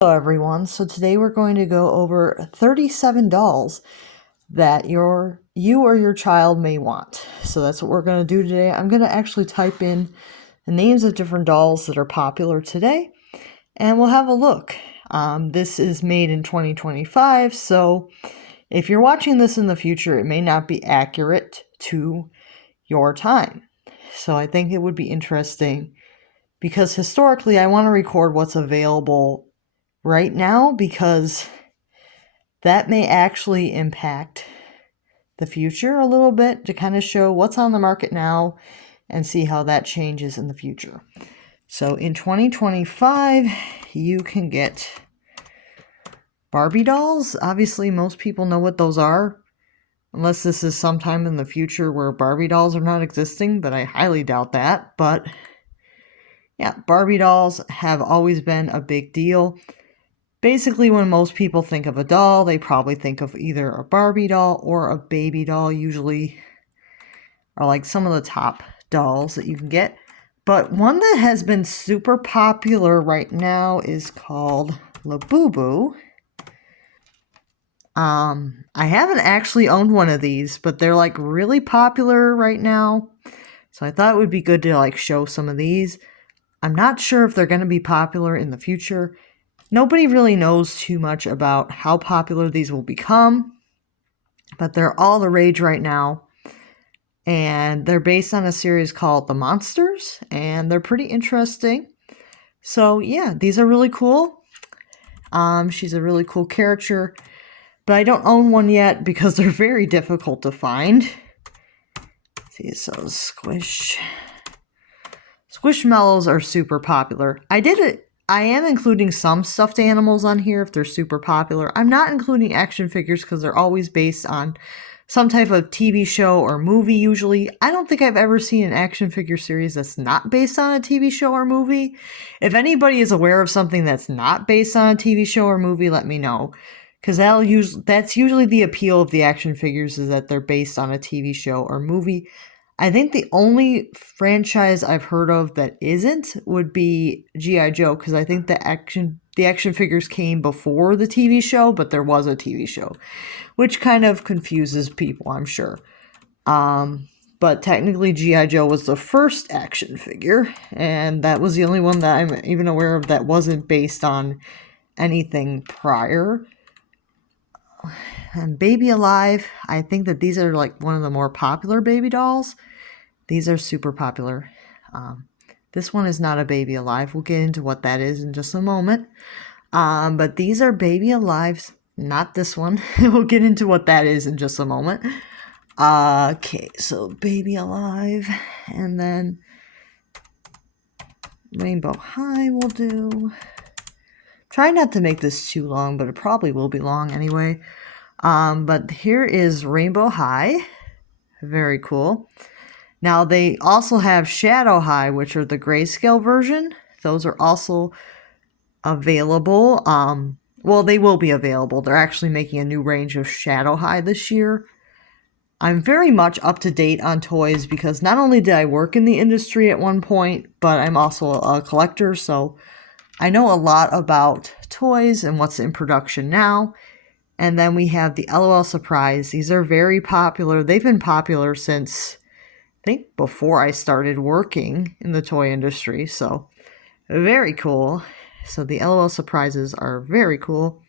Hello everyone, so today we're going to go over 37 dolls that you or your child may want. So that's what we're going to do today. I'm going to actually type in the names of different dolls that are popular today, and we'll have a look. This is made in 2025, so if you're watching this in the future, it may not be accurate to your time. So I think it would be interesting because historically I want to record what's available right now because that may actually impact the future a little bit to kind of show what's on the market now and see how that changes in the future. So in 2025, you can get Barbie dolls. Obviously, most people know what those are, unless this is sometime in the future where Barbie dolls are not existing, but I highly doubt that. But yeah, Barbie dolls have always been a big deal. Basically, when most people think of a doll, they probably think of either a Barbie doll or a baby doll, usually are like some of the top dolls that you can get. But one that has been super popular right now is called Labubu. I haven't actually owned one of these, but they're like really popular right now. So I thought it would be good to like show some of these. I'm not sure if they're going to be popular in the future. Nobody really knows too much about how popular these will become, but they're all the rage right now. And they're based on a series called The Monsters, and they're pretty interesting. So yeah, these are really cool. She's a really cool character, but I don't own one yet because they're very difficult to find. Let's see, so Squishmallows are super popular. I am including some stuffed animals on here if they're super popular. I'm not including action figures because they're always based on some type of TV show or movie usually. I don't think I've ever seen an action figure series that's not based on a TV show or movie. If anybody is aware of something that's not based on a TV show or movie, let me know. Because that's usually the appeal of the action figures, is that they're based on a TV show or movie. I think the only franchise I've heard of that isn't would be G.I. Joe, because I think the action figures came before the TV show, but there was a TV show, which kind of confuses people, I'm sure. But technically G.I. Joe was the first action figure, and that was the only one that I'm even aware of that wasn't based on anything prior. And Baby Alive, I think that these are like one of the more popular baby dolls. These are super popular. This one is not a Baby Alive. We'll get into what that is in just a moment. But these are Baby Alives, not this one. We'll get into what that is in just a moment. Okay, so Baby Alive, and then Rainbow High will do. Try not to make this too long, but it probably will be long anyway. But here is Rainbow High. Very cool. Now, they also have Shadow High, which are the grayscale version. Those are also available. Well, they will be available. They're actually making a new range of Shadow High this year. I'm very much up to date on toys because not only did I work in the industry at one point, but I'm also a collector, so I know a lot about toys and what's in production now. And then we have the LOL Surprise. These are very popular. They've been popular since, I think, before I started working in the toy industry. So, very cool. So the LOL Surprises are very cool.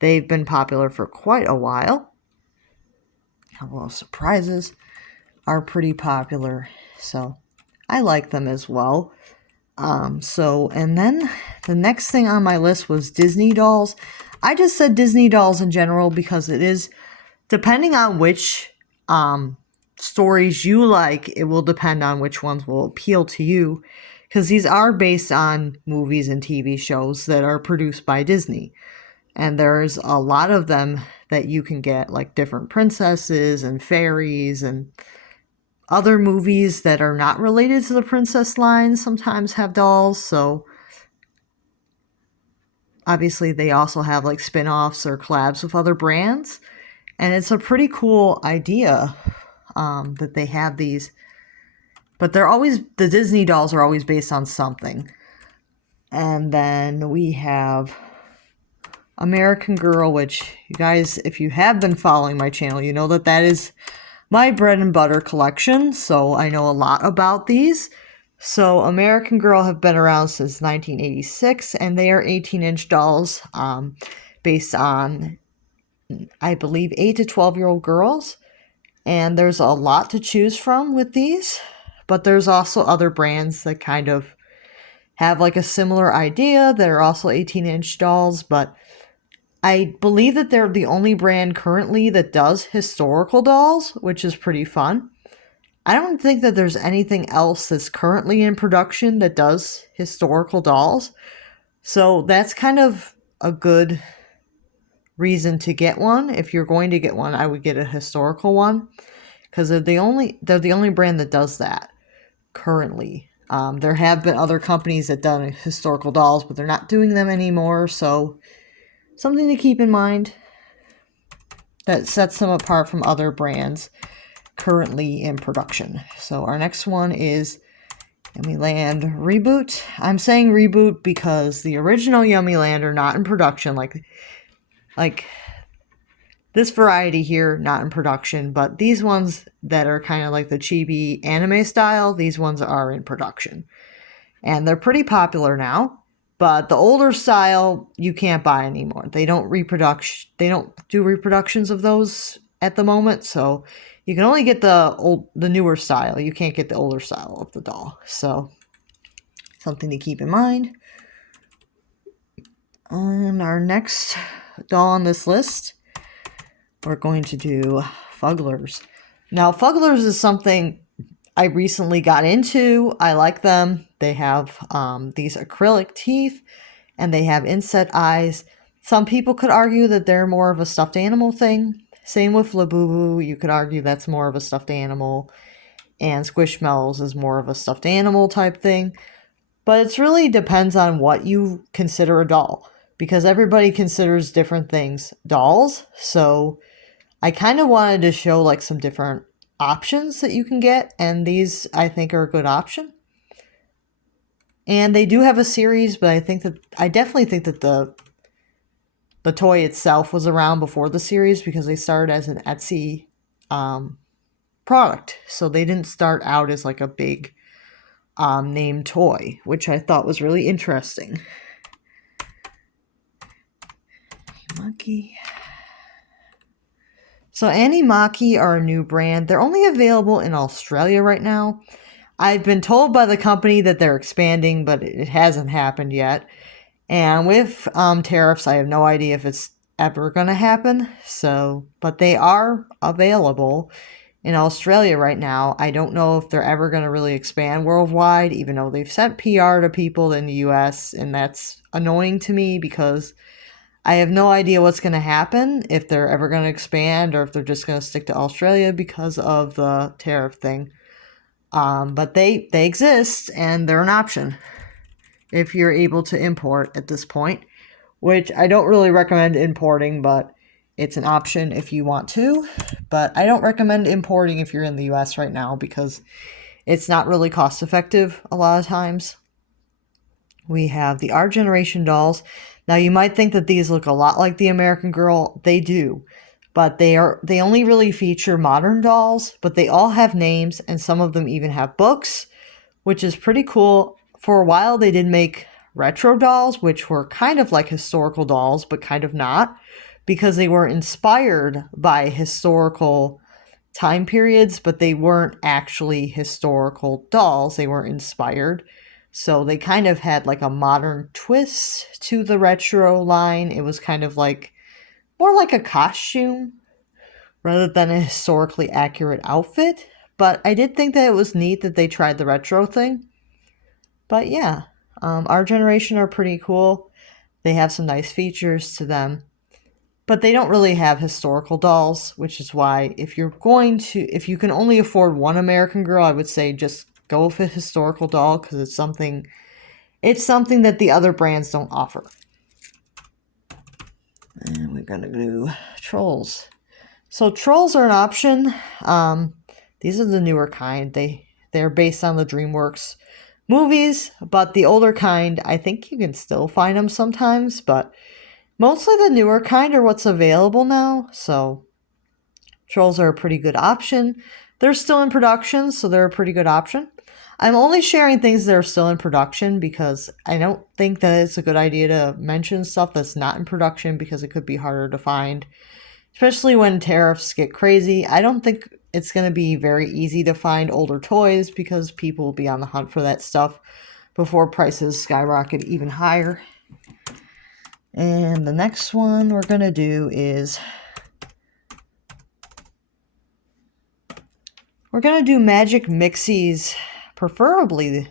They've been popular for quite a while. LOL Surprises are pretty popular. So, I like them as well. And then the next thing on my list was Disney dolls. I just said Disney dolls in general because it is, depending on which stories you like, it will depend on which ones will appeal to you. Because these are based on movies and TV shows that are produced by Disney. And there's a lot of them that you can get, like different princesses and fairies and other movies that are not related to the princess line sometimes have dolls, so obviously they also have like spin-offs or collabs with other brands. And it's a pretty cool idea that they have these. But the Disney dolls are always based on something. And then we have American Girl, which you guys, if you have been following my channel, you know that that is my bread and butter collection, so I know a lot about these. So American Girl have been around since 1986, and they are 18-inch dolls based on, I believe, 8 to 12-year-old girls. And there's a lot to choose from with these, but there's also other brands that kind of have like a similar idea that are also 18-inch dolls, but I believe that they're the only brand currently that does historical dolls, which is pretty fun. I don't think that there's anything else that's currently in production that does historical dolls. So that's kind of a good reason to get one. If you're going to get one, I would get a historical one because they're the only brand that does that currently. There have been other companies that done historical dolls, but they're not doing them anymore. So something to keep in mind that sets them apart from other brands currently in production. So our next one is Yummyland Reboot. I'm saying reboot because the original Yummyland are not in production, like this variety here, not in production, but these ones that are kind of like the chibi anime style, these ones are in production. And they're pretty popular now, but the older style you can't buy anymore. They don't do reproductions of those at the moment, so you can only get the newer style. You can't get the older style of the doll. So something to keep in mind. On our next doll on this list, we're going to do Fugglers. Now, Fugglers is something I recently got into. I like them. They have these acrylic teeth and they have inset eyes. Some people could argue that they're more of a stuffed animal thing. Same with Labubu. You could argue that's more of a stuffed animal. And Squishmallows is more of a stuffed animal type thing. But it really depends on what you consider a doll. Because everybody considers different things dolls. So I kind of wanted to show like some different options that you can get, and these I think are a good option. And they do have a series, but I definitely think that the toy itself was around before the series because they started as an Etsy product, so they didn't start out as like a big name toy, which I thought was really interesting. Monkey. So Animaki are a new brand. They're only available in Australia right now. I've been told by the company that they're expanding, but it hasn't happened yet. And with tariffs, I have no idea if it's ever going to happen. So, but they are available in Australia right now. I don't know if they're ever going to really expand worldwide, even though they've sent PR to people in the US, and that's annoying to me because I have no idea what's going to happen, if they're ever going to expand or if they're just going to stick to Australia because of the tariff thing. But they exist and they're an option if you're able to import at this point, which I don't really recommend importing, but it's an option if you want to. But I don't recommend importing if you're in the US right now because it's not really cost effective a lot of times. We have the Our Generation dolls. Now you might think that these look a lot like the American Girl. They do. But they only really feature modern dolls, but they all have names and some of them even have books, which is pretty cool. For a while they did make retro dolls, which were kind of like historical dolls, but kind of not, because they were inspired by historical time periods, but they weren't actually historical dolls. They were inspired. So they kind of had like a modern twist to the retro line. It was kind of like more like a costume rather than a historically accurate outfit. But I did think that it was neat that they tried the retro thing. But yeah, Our Generation are pretty cool. They have some nice features to them. But they don't really have historical dolls, which is why if you can only afford one American Girl, I would say just go with a historical doll because it's something that the other brands don't offer. And we're gonna do Trolls. So Trolls are an option. These are the newer kind. They're based on the DreamWorks movies, but the older kind, I think you can still find them sometimes, but Mostly the newer kind are what's available now, so trolls are a pretty good option. They're still in production, so they're a pretty good option. I'm only sharing things that are still in production because I don't think that it's a good idea to mention stuff that's not in production because it could be harder to find, especially when tariffs get crazy. I don't think it's going to be very easy to find older toys because people will be on the hunt for that stuff before prices skyrocket even higher. And the next one we're going to do is we're going to do Magic Mixies, preferably.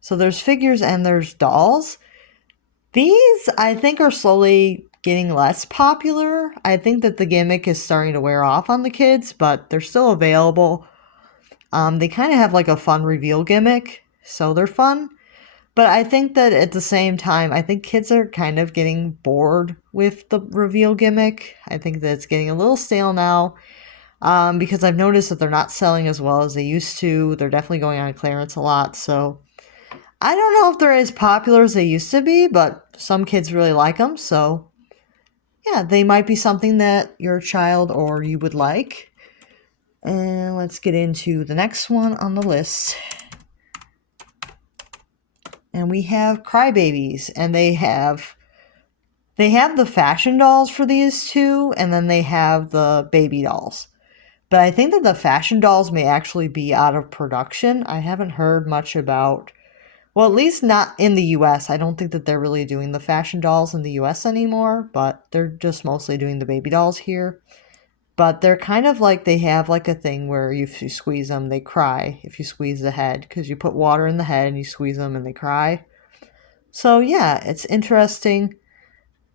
So there's figures and there's dolls. These, I think, are slowly getting less popular. I think that the gimmick is starting to wear off on the kids, but they're still available. They kind of have like a fun reveal gimmick, so they're fun. But I think that at the same time, I think kids are kind of getting bored with the reveal gimmick. I think that it's getting a little stale now. Because I've noticed that they're not selling as well as they used to. They're definitely going on clearance a lot. So I don't know if they're as popular as they used to be, but some kids really like them. So yeah, they might be something that your child or you would like. And let's get into the next one on the list. And we have Crybabies, and they have the fashion dolls for these two, and then they have the baby dolls. But I think that the fashion dolls may actually be out of production. I haven't heard much about, well, at least not in the US. I don't think that they're really doing the fashion dolls in the US anymore, but they're just mostly doing the baby dolls here. But they're kind of like, they have like a thing where if you squeeze them, they cry if you squeeze the head, because you put water in the head and you squeeze them and they cry. So yeah, it's interesting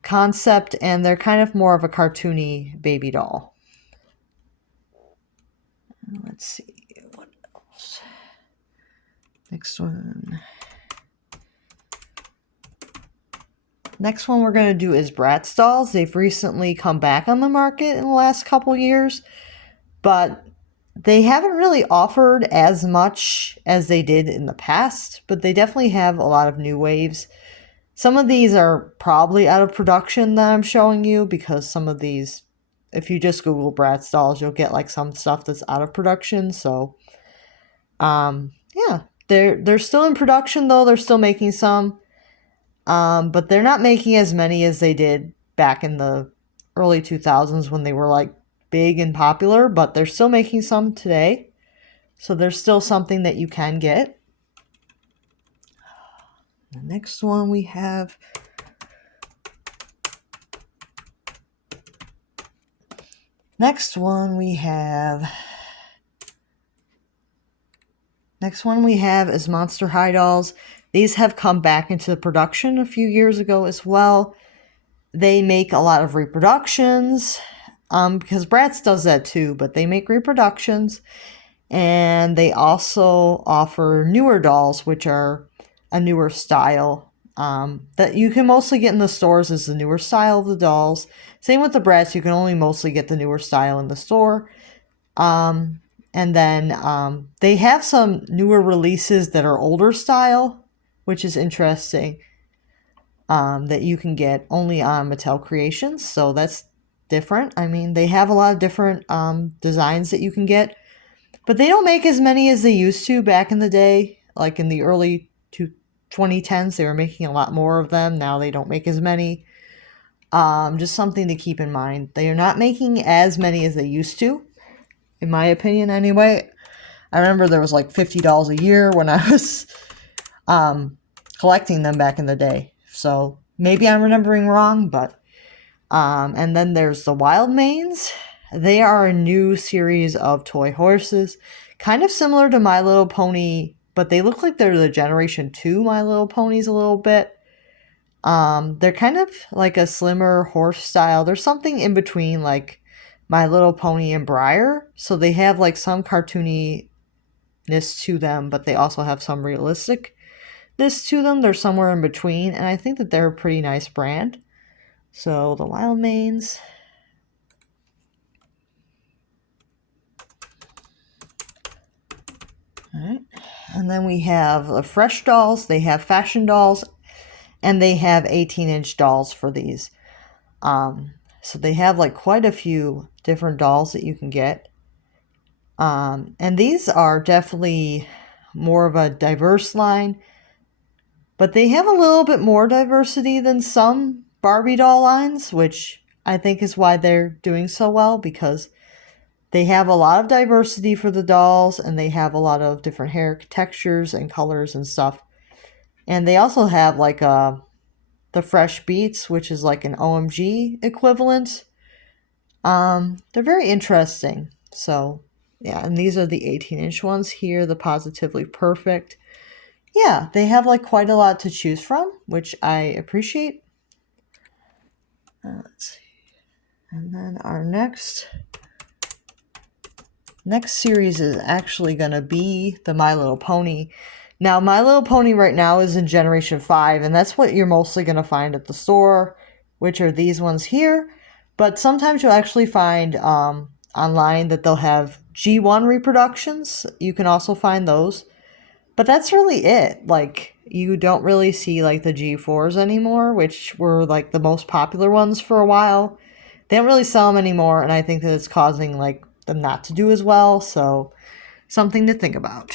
concept, and they're kind of more of a cartoony baby doll. Let's see, what else? Next one. Next one we're going to do is Bratz dolls. They've recently come back on the market in the last couple years, but they haven't really offered as much as they did in the past, but they definitely have a lot of new waves. Some of these are probably out of production that I'm showing you, because some of these, if you just Google Bratz dolls, you'll get like some stuff that's out of production. So, yeah, they're still in production though. They're still making some, but they're not making as many as they did back in the early 2000s when they were like big and popular. But they're still making some today, so there's still something that you can get. The next one we have. Next one we have is Monster High dolls. These have come back into production a few years ago as well. They make a lot of reproductions, because Bratz does that too, but they make reproductions. And they also offer newer dolls, which are a newer style, that you can mostly get in the stores as the newer style of the dolls. Same with the Bratz, you can only mostly get the newer style in the store. And then they have some newer releases that are older style, which is interesting, that you can get only on Mattel Creations. So that's different. I mean, they have a lot of different designs that you can get, but they don't make as many as they used to back in the day. Like in the early 2010s, they were making a lot more of them. Now they don't make as many. Just something to keep in mind. They are not making as many as they used to, in my opinion anyway. I remember there was like $50 a year when I was collecting them back in the day. So maybe I'm remembering wrong, but and then there's the Wildmanes. They are a new series of toy horses, kind of similar to My Little Pony, but they look like they're the Generation 2 My Little Ponies a little bit. They're kind of like a slimmer horse style. There's something in between like My Little Pony and Briar. So they have like some cartooniness to them, but they also have some realisticness to them. They're somewhere in between, and I think that they're a pretty nice brand. So the Wildmanes. Alright. And then we have the Fresh dolls. They have fashion dolls, and they have 18-inch dolls for these. So they have like quite a few different dolls that you can get. And these are definitely more of a diverse line, but they have a little bit more diversity than some Barbie doll lines, which I think is why they're doing so well, because they have a lot of diversity for the dolls and they have a lot of different hair textures and colors and stuff. And they also have like the Fresh Beats, which is like an OMG equivalent. They're very interesting. So, yeah, and these are the 18-inch ones here, the Positively Perfect. Yeah, they have like quite a lot to choose from, which I appreciate. Let's see. And then our next series is actually going to be the My Little Pony. Now, My Little Pony right now is in Generation 5, and that's what you're mostly going to find at the store, which are these ones here. But sometimes you'll actually find online that they'll have G1 reproductions. You can also find those. But that's really it. Like, you don't really see like the G4s anymore, which were like the most popular ones for a while. They don't really sell them anymore, and I think that it's causing like them not to do as well. So something to think about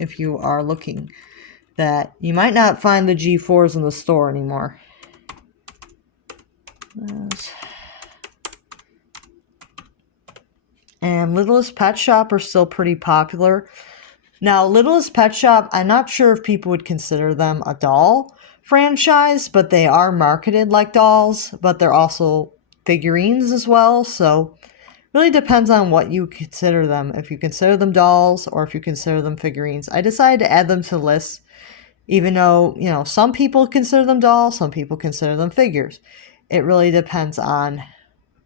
if you are looking, that you might not find the G4s in the store anymore. And Littlest Pet Shop are still pretty popular. Now, Littlest Pet Shop, I'm not sure if people would consider them a doll franchise, but they are marketed like dolls, but they're also figurines as well. So really depends on what you consider them. If you consider them dolls or if you consider them figurines. I decided to add them to the list, even though, you know, some people consider them dolls, some people consider them figures. It really depends on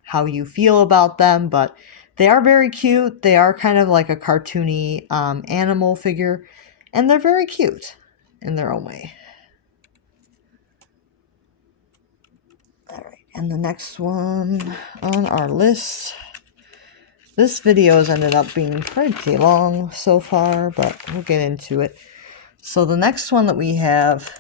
how you feel about them, but they are very cute. They are kind of like a cartoony animal figure, and they're very cute in their own way. All right, and the next one on our list. This video has ended up being pretty long so far, but we'll get into it. So the next one that we have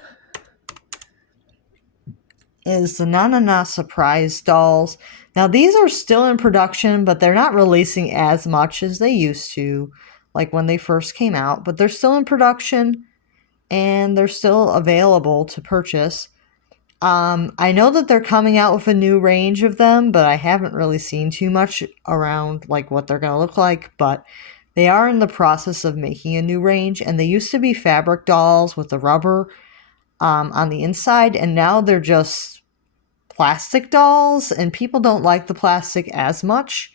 is the Na Na Na Surprise dolls. Now these are still in production, but they're not releasing as much as they used to, like when they first came out, but they're still in production and they're still available to purchase. I know that they're coming out with a new range of them, but I haven't really seen too much around like what they're going to look like, but they are in the process of making a new range, and they used to be fabric dolls with the rubber on the inside, and now they're just plastic dolls, and people don't like the plastic as much.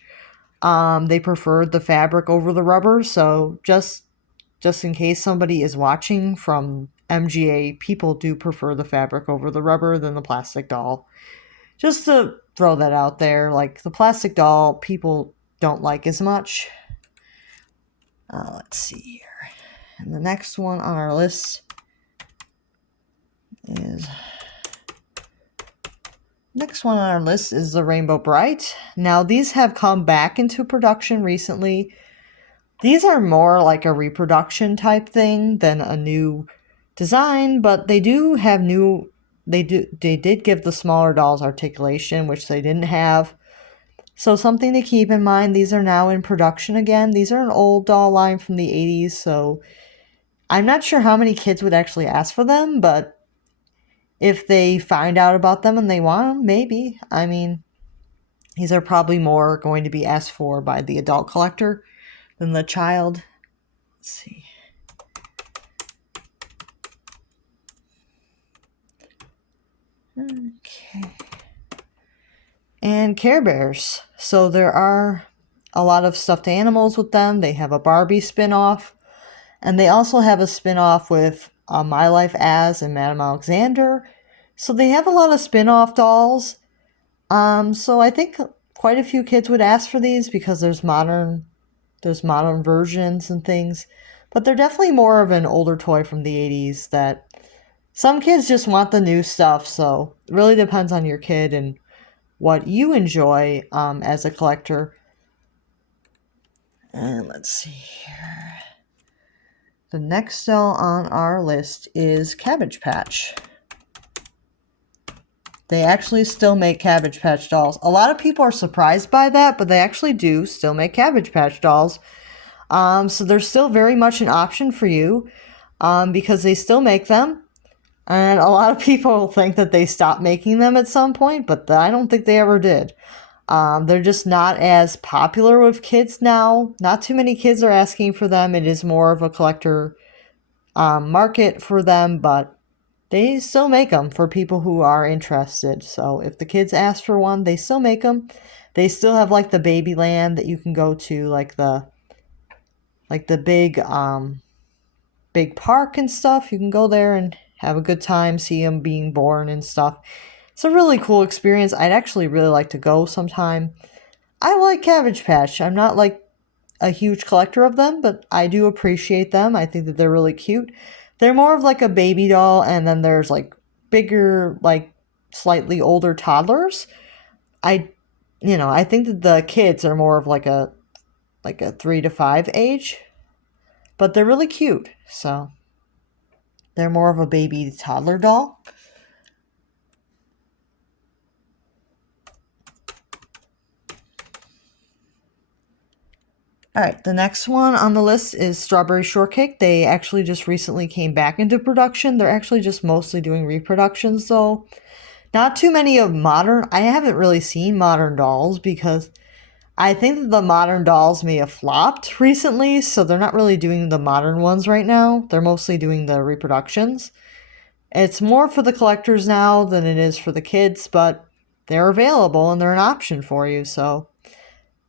They prefer the fabric over the rubber, so just in case somebody is watching from MGA, people do prefer the fabric over the rubber than the plastic doll. Just to throw that out there, like the plastic doll, people don't like as much. Let's see here. And the next one on our list is the Rainbow Brite. Now these have come back into production recently. These are more like a reproduction type thing than a new design, but they do have new. They did give the smaller dolls articulation, which they didn't have. So something to keep in mind. These are now in production again. These are an old doll line from the 80s, so I'm not sure how many kids would actually ask for them, but if they find out about them and they want them, maybe. I mean, these are probably more going to be asked for by the adult collector than the child. Let's see. Okay. And Care Bears. So there are a lot of stuffed animals with them. They have a Barbie spin-off. And they also have a spin-off with My Life As and Madame Alexander. So they have a lot of spin-off dolls. So I think quite a few kids would ask for these because there's modern versions and things. But they're definitely more of an older toy from the 80s that some kids just want the new stuff. So it really depends on your kid and what you enjoy as a collector. And let's see here. The next doll on our list is Cabbage Patch. They actually still make Cabbage Patch dolls. A lot of people are surprised by that, but they actually do still make Cabbage Patch dolls. So they're still very much an option for you because they still make them. And a lot of people think that they stopped making them at some point, but I don't think they ever did. They're just not as popular with kids now. Not too many kids are asking for them. It is more of a collector market for them, but they still make them for people who are interested. So if the kids ask for one, they still make them. They still have like the Babyland that you can go to, like the big park and stuff. You can go there and have a good time, see them being born and stuff. It's a really cool experience. I'd actually really like to go sometime. I like Cabbage Patch. I'm not like a huge collector of them, but I do appreciate them. I think that they're really cute. They're more of like a baby doll, and then there's like bigger, like slightly older toddlers. I think that the kids are more of like a 3 to 5 age, but they're really cute. So they're more of a baby toddler doll. All right, the next one on the list is Strawberry Shortcake. They actually just recently came back into production. They're actually just mostly doing reproductions though. Not too many of modern. I haven't really seen modern dolls because I think that the modern dolls may have flopped recently, so they're not really doing the modern ones right now. They're mostly doing the reproductions. It's more for the collectors now than it is for the kids, but they're available and they're an option for you, so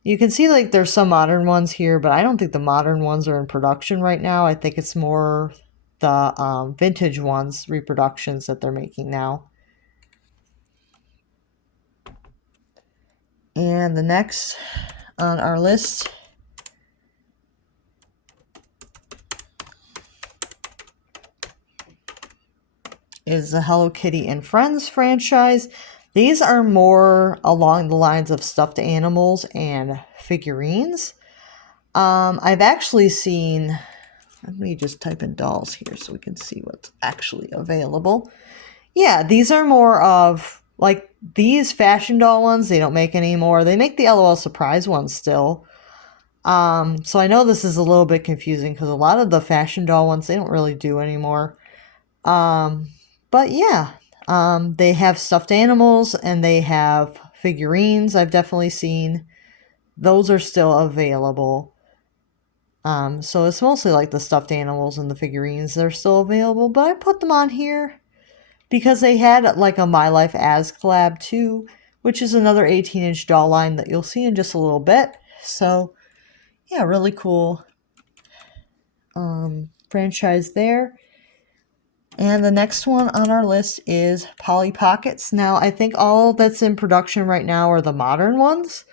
you can see like there's some modern ones here, but I don't think the modern ones are in production right now. I think it's more the vintage ones, reproductions that they're making now. And the next on our list is the Hello Kitty and Friends franchise. These are more along the lines of stuffed animals and figurines. I've actually seen, let me just type in dolls here so we can see what's actually available. Yeah, these are more of, like, these fashion doll ones, they don't make anymore. They make the LOL Surprise ones still. So I know this is a little bit confusing because a lot of the fashion doll ones, they don't really do anymore. But yeah, they have stuffed animals and they have figurines I've definitely seen. Those are still available. So it's mostly like the stuffed animals and the figurines. They're still available, but I put them on here because they had like a My Life As collab too, which is another 18-inch doll line that you'll see in just a little bit. So yeah, really cool franchise there. And the next one on our list is Polly Pockets. Now, I think all that's in production right now are the modern ones.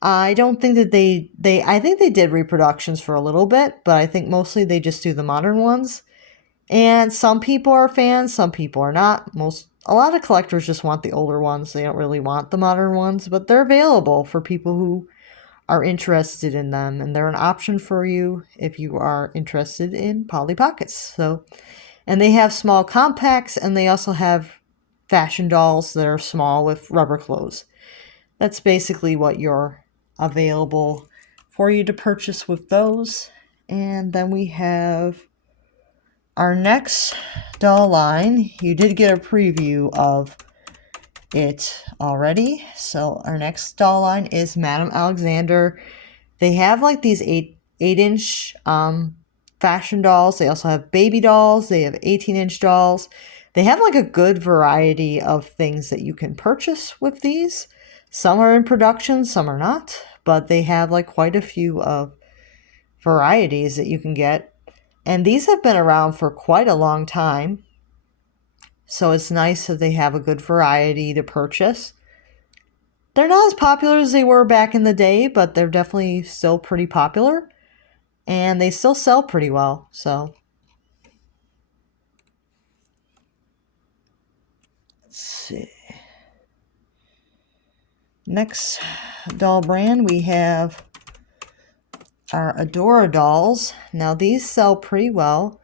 I don't think that I think they did reproductions for a little bit, but I think mostly they just do the modern ones. And some people are fans, some people are not. A lot of collectors just want the older ones. They don't really want the modern ones, but they're available for people who are interested in them, and they're an option for you if you are interested in Polly Pockets. So, and they have small compacts, and they also have fashion dolls that are small with rubber clothes. That's basically what you're available for you to purchase with those. And then we have our next doll line. You did get a preview of it already. So our next doll line is Madame Alexander. They have like these 8-inch fashion dolls. They also have baby dolls. They have 18-inch dolls. They have like a good variety of things that you can purchase with these. Some are in production, some are not, but they have like quite a few of varieties that you can get. And these have been around for quite a long time. So it's nice that they have a good variety to purchase. They're not as popular as they were back in the day, but they're definitely still pretty popular. And they still sell pretty well, so. Let's see. Next doll brand, we have our Adora dolls. Now these sell pretty well.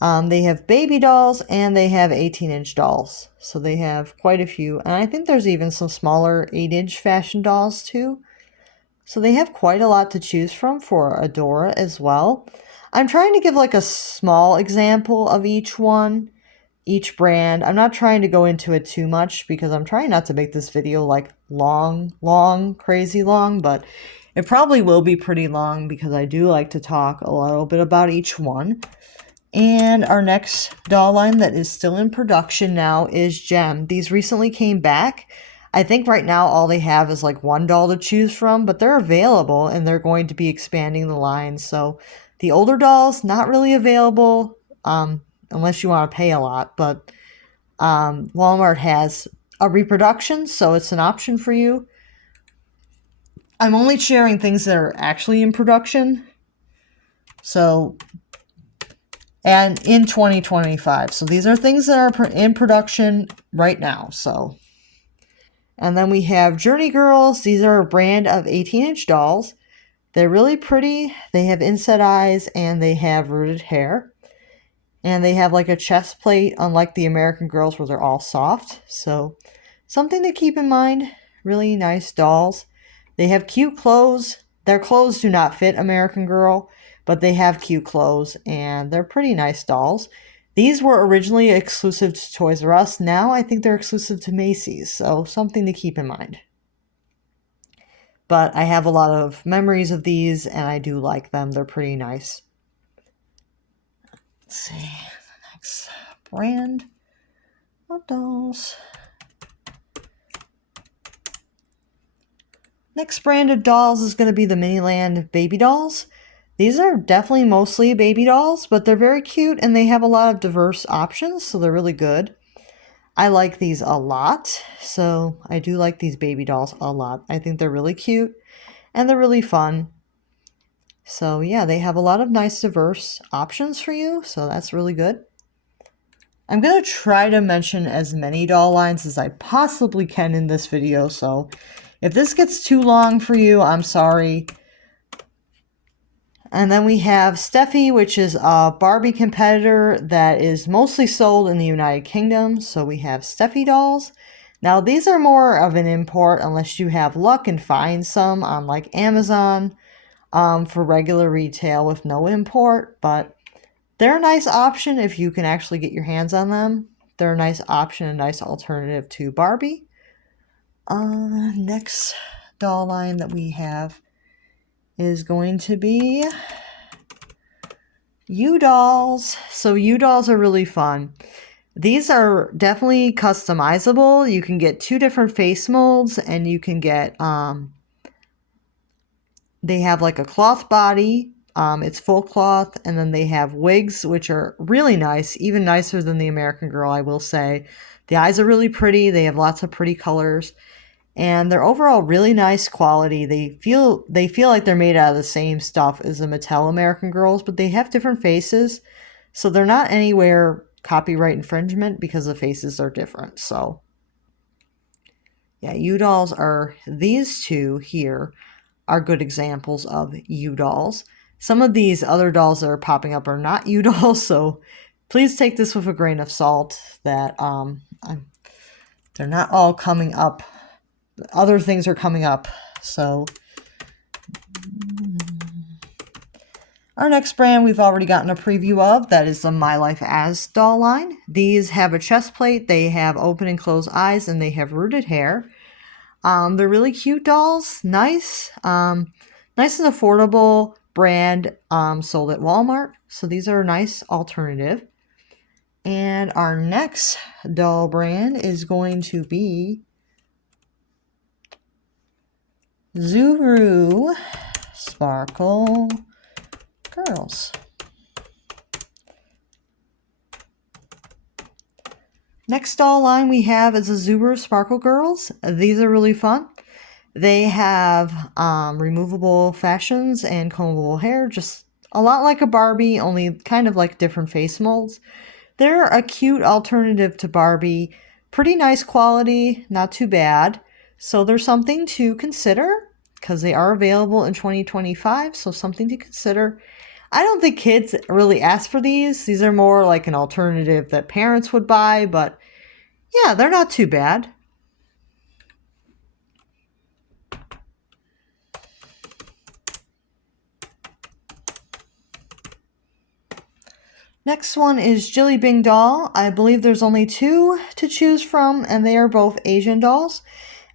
They have baby dolls and they have 18-inch dolls. So they have quite a few. And I think there's even some smaller 8-inch fashion dolls too. So they have quite a lot to choose from for Adora as well. I'm trying to give like a small example of each one, each brand. I'm not trying to go into it too much because I'm trying not to make this video like long, crazy long, but it probably will be pretty long because I do like to talk a little bit about each one. And our next doll line that is still in production now is Gem. These recently came back. I think right now all they have is like one doll to choose from, but they're available and they're going to be expanding the line. So the older dolls, not really available unless you want to pay a lot, but Walmart has a reproduction, so it's an option for you. I'm only sharing things that are actually in production. So, and in 2025. So these are things that are in production right now. So, and then we have Journey Girls. These are a brand of 18-inch dolls. They're really pretty. They have inset eyes and they have rooted hair. And they have like a chest plate, unlike the American Girls where they're all soft. So something to keep in mind. Really nice dolls. They have cute clothes. Their clothes do not fit American Girl, but they have cute clothes and they're pretty nice dolls. These were originally exclusive to Toys R Us. Now I think they're exclusive to Macy's, so something to keep in mind. But I have a lot of memories of these and I do like them. They're pretty nice. Let's see, the next brand of dolls. Next brand of dolls is going to be the Miniland Baby Dolls. These are definitely mostly baby dolls, but they're very cute and they have a lot of diverse options, so they're really good. I like these a lot, so I do like these baby dolls a lot. I think they're really cute and they're really fun. So yeah, they have a lot of nice diverse options for you, so that's really good. I'm going to try to mention as many doll lines as I possibly can in this video, so if this gets too long for you, I'm sorry. And then we have Steffi, which is a Barbie competitor that is mostly sold in the United Kingdom. So we have Steffi dolls. Now these are more of an import unless you have luck and find some on like Amazon for regular retail with no import. But they're a nice option if you can actually get your hands on them. They're a nice option, a nice alternative to Barbie. Next doll line that we have is going to be U-Dolls. So U-Dolls are really fun. These are definitely customizable. You can get 2 different face molds and you can get, they have like a cloth body. It's full cloth, and then they have wigs, which are really nice, even nicer than the American Girl, I will say. The eyes are really pretty. They have lots of pretty colors. And they're overall really nice quality. They feel like they're made out of the same stuff as the Mattel American Girls, but they have different faces. So they're not anywhere copyright infringement because the faces are different. So yeah, U-Dolls are, these two here are good examples of U-Dolls. Some of these other dolls that are popping up are not U-Dolls, so please take this with a grain of salt that they're not all coming up. Other things are coming up. So our next brand we've already gotten a preview of. That is the My Life As doll line. These have a chest plate. They have open and closed eyes, and they have rooted hair. They're really cute dolls. Nice. Nice and affordable brand sold at Walmart. So these are a nice alternative. And our next doll brand is going to be Zuru Sparkle Girls. Next doll line we have is the Zuru Sparkle Girls. These are really fun. They have removable fashions and combable hair, just a lot like a Barbie, only kind of like different face molds. They're a cute alternative to Barbie. Pretty nice quality, not too bad. So there's something to consider because they are available in 2025, so something to consider. I don't think kids really ask for these. These are more like an alternative that parents would buy, but yeah, they're not too bad. Next one is Jilly Bing Doll. I believe there's only two to choose from, and they are both Asian dolls.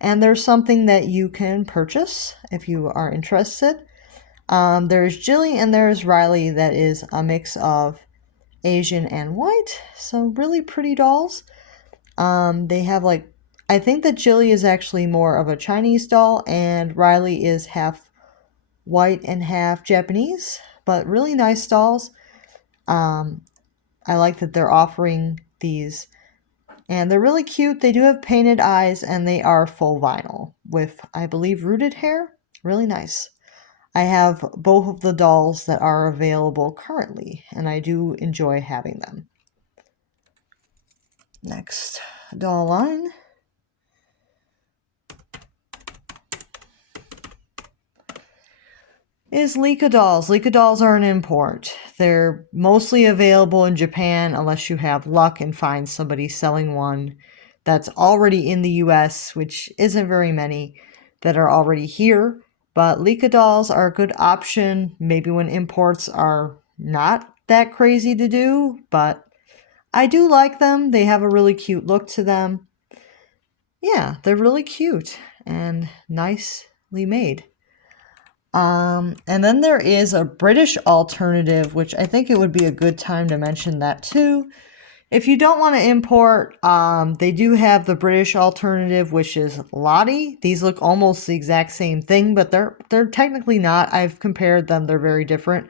And there's something that you can purchase if you are interested. There's Jilly and there's Riley, that is a mix of Asian and white. So really pretty dolls. They have like, I think that Jilly is actually more of a Chinese doll, and Riley is half white and half Japanese, but really nice dolls. I like that they're offering these, and they're really cute. They do have painted eyes, and they are full vinyl with, I believe, rooted hair. Really nice. I have both of the dolls that are available currently, and I do enjoy having them. Next doll line is Leica dolls. Leica dolls are an import. They're mostly available in Japan unless you have luck and find somebody selling one that's already in the US, which isn't very many that are already here. But Leica dolls are a good option, maybe when imports are not that crazy to do, but I do like them. They have a really cute look to them. Yeah, they're really cute and nicely made. And then there is a British alternative, which I think it would be a good time to mention that too. If you don't want to import, they do have the British alternative, which is Lottie. These look almost the exact same thing, but they're technically not. I've compared them. They're very different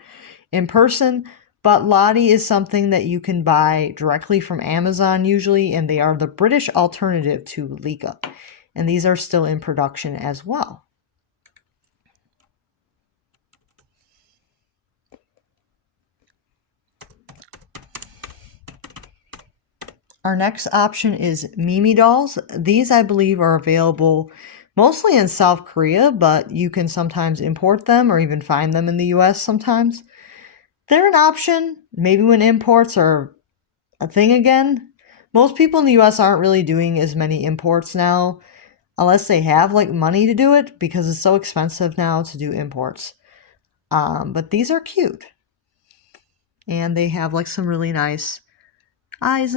in person. But Lottie is something that you can buy directly from Amazon usually, and they are the British alternative to Leica. And these are still in production as well. Our next option is Mimi dolls. These, I believe, are available mostly in South Korea, but you can sometimes import them or even find them in the US sometimes. They're an option, maybe when imports are a thing again. Most people in the US aren't really doing as many imports now, unless they have like money to do it, because it's so expensive now to do imports. But these are cute. And they have like some really nice eyes,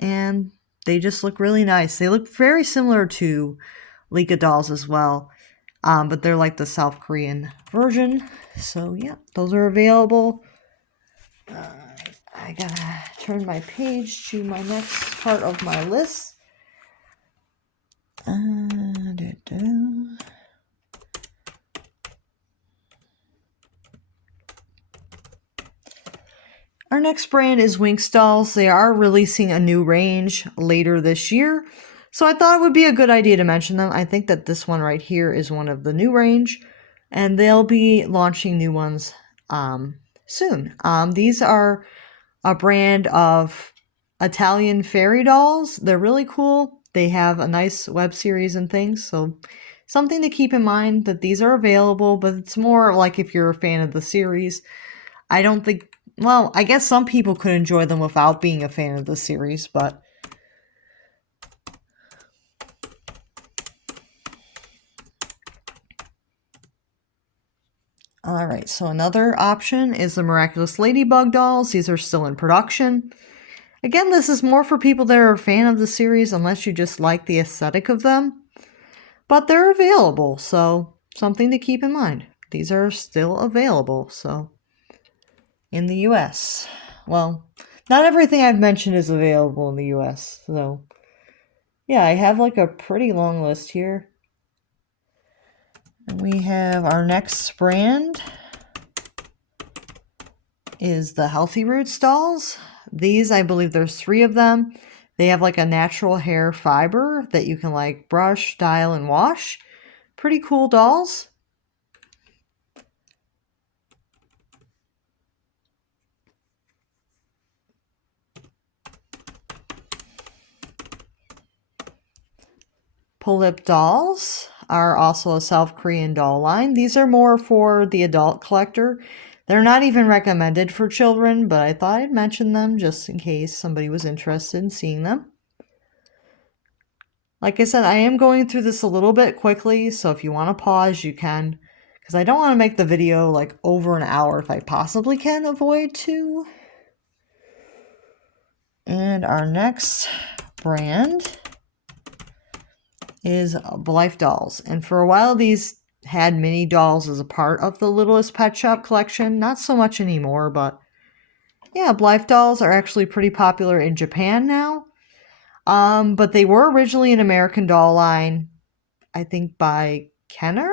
and they just look really nice. They look very similar to Leica dolls as well, but they're like the South Korean version. So yeah, those are available. I gotta turn my page to my next part of my list. Our next brand is Winx Dolls. They are releasing a new range later this year, so I thought it would be a good idea to mention them. I think that this one right here is one of the new range, and they'll be launching new ones soon. These are a brand of Italian fairy dolls. They're really cool. They have a nice web series and things, so something to keep in mind that these are available, but it's more like if you're a fan of the series. I don't think, well, I guess some people could enjoy them without being a fan of the series, but alright, so another option is the Miraculous Ladybug dolls. These are still in production. Again, this is more for people that are a fan of the series, unless you just like the aesthetic of them. But they're available, so something to keep in mind. These are still available, so in the US. Well, not everything I've mentioned is available in the US, so yeah, I have like a pretty long list here. And we have our next brand is the Healthy Roots dolls. These, I believe there's 3 of them. They have like a natural hair fiber that you can like brush, style, and wash. Pretty cool dolls. Polip dolls are also a South Korean doll line. These are more for the adult collector. They're not even recommended for children, but I thought I'd mention them just in case somebody was interested in seeing them. Like I said, I am going through this a little bit quickly, so if you want to pause, you can. Because I don't want to make the video like over an hour if I possibly can avoid to. And our next brand is Blythe Dolls. And for a while, these had mini dolls as a part of the Littlest Pet Shop collection. Not so much anymore, but yeah, Blythe Dolls are actually pretty popular in Japan now. But they were originally an American Doll line, I think by Kenner.